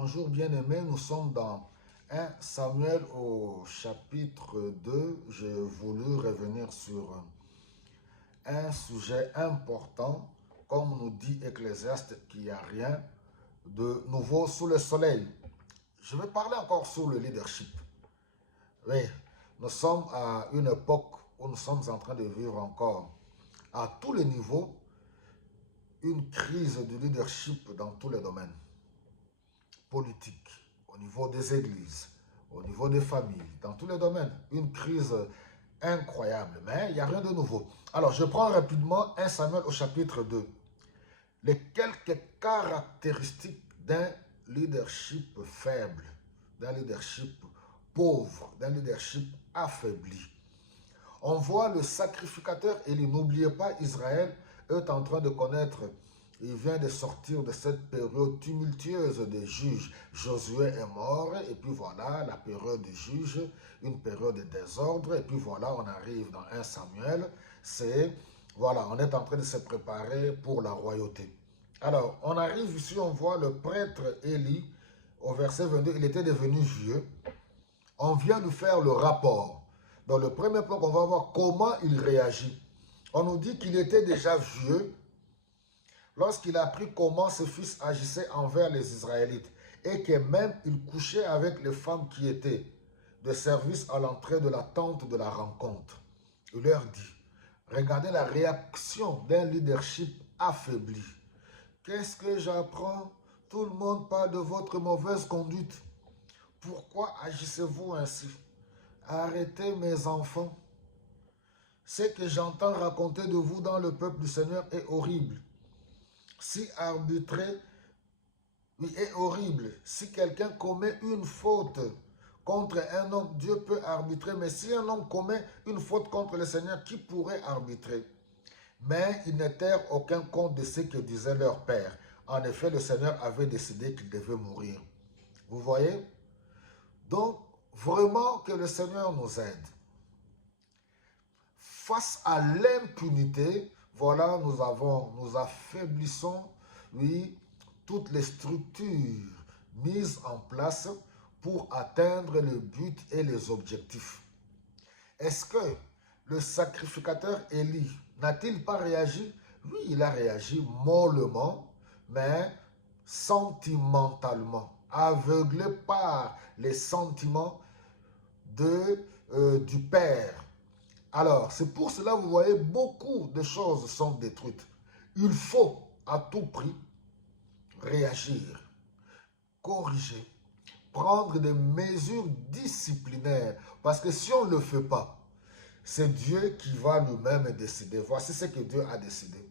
Bonjour bien-aimés, nous sommes dans 1 Samuel au chapitre 2. J'ai voulu revenir sur un sujet important, comme nous dit Ecclésiaste, qu'il n'y a rien de nouveau sous le soleil. Je vais parler encore sur le leadership. Oui, nous sommes à une époque où nous sommes en train de vivre encore, à tous les niveaux, une crise de leadership dans tous les domaines. Politique, au niveau des églises, au niveau des familles, dans tous les domaines. Une crise incroyable, mais il n'y a rien de nouveau. Alors, je prends rapidement 1 Samuel au chapitre 2. Les quelques caractéristiques d'un leadership faible, d'un leadership pauvre, d'un leadership affaibli. On voit le sacrificateur Élie. N'oubliez pas, Israël est en train de connaître. Il vient de sortir de cette période tumultueuse des juges. Josué est mort, et puis voilà, la période des juges, une période de désordre, et puis voilà, on arrive dans 1 Samuel. Voilà, on est en train de se préparer pour la royauté. Alors, on arrive ici, on voit le prêtre Élie, au verset 22, il était devenu vieux. On vient de faire le rapport. Dans le premier point, on va voir comment il réagit. On nous dit qu'il était déjà vieux lorsqu'il a appris comment ses fils agissaient envers les Israélites et que même il couchait avec les femmes qui étaient de service à l'entrée de la tente de la rencontre. Il leur dit, regardez la réaction d'un leadership affaibli. Qu'est-ce que j'apprends? Tout le monde parle de votre mauvaise conduite. Pourquoi agissez-vous ainsi? Arrêtez mes enfants. Ce que j'entends raconter de vous dans le peuple du Seigneur est horrible. Si arbitrer, oui, est horrible. Si quelqu'un commet une faute contre un homme, Dieu peut arbitrer. Mais si un homme commet une faute contre le Seigneur, qui pourrait arbitrer? Mais ils n'étèrent aucun compte de ce que disait leur père. En effet, le Seigneur avait décidé qu'il devait mourir. Vous voyez? Donc, vraiment que le Seigneur nous aide. Face à l'impunité, voilà, nous affaiblissons, oui, toutes les structures mises en place pour atteindre le but et les objectifs. Est-ce que le sacrificateur Élie n'a-t-il pas réagi? Oui, il a réagi mollement, mais sentimentalement, aveuglé par les sentiments du Père. Alors, c'est pour cela, vous voyez, beaucoup de choses sont détruites. Il faut à tout prix réagir, corriger, prendre des mesures disciplinaires. Parce que si on ne le fait pas, c'est Dieu qui va lui-même décider. Voici ce que Dieu a décidé.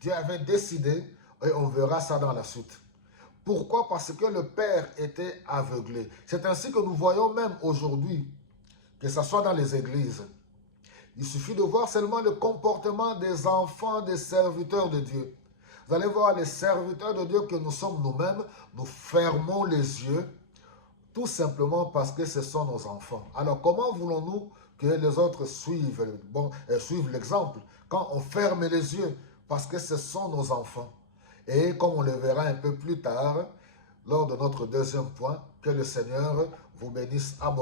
Dieu avait décidé, et on verra ça dans la suite. Pourquoi? Parce que le Père était aveuglé. C'est ainsi que nous voyons même aujourd'hui, que ce soit dans les églises, il suffit de voir seulement le comportement des enfants, des serviteurs de Dieu. Vous allez voir les serviteurs de Dieu que nous sommes nous-mêmes, nous fermons les yeux, tout simplement parce que ce sont nos enfants. Alors comment voulons-nous que les autres suivent l'exemple quand on ferme les yeux? Parce que ce sont nos enfants. Et comme on le verra un peu plus tard, lors de notre deuxième point, que le Seigneur vous bénisse abondamment.